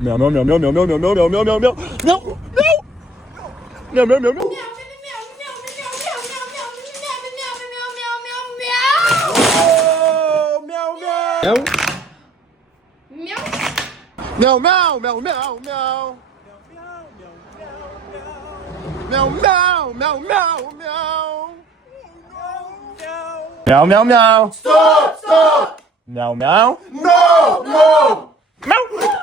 Meow, meow, meow, meow, meow, meow, meow, meow, meow, meow, meow, meow, meow, meow, meow, meow. Meow, meow, meow, meow, meow. Meow, meow, meow, meow, meow. Meow, meow, meow. Stop! Stop! Meow, meow. No! No! Meow.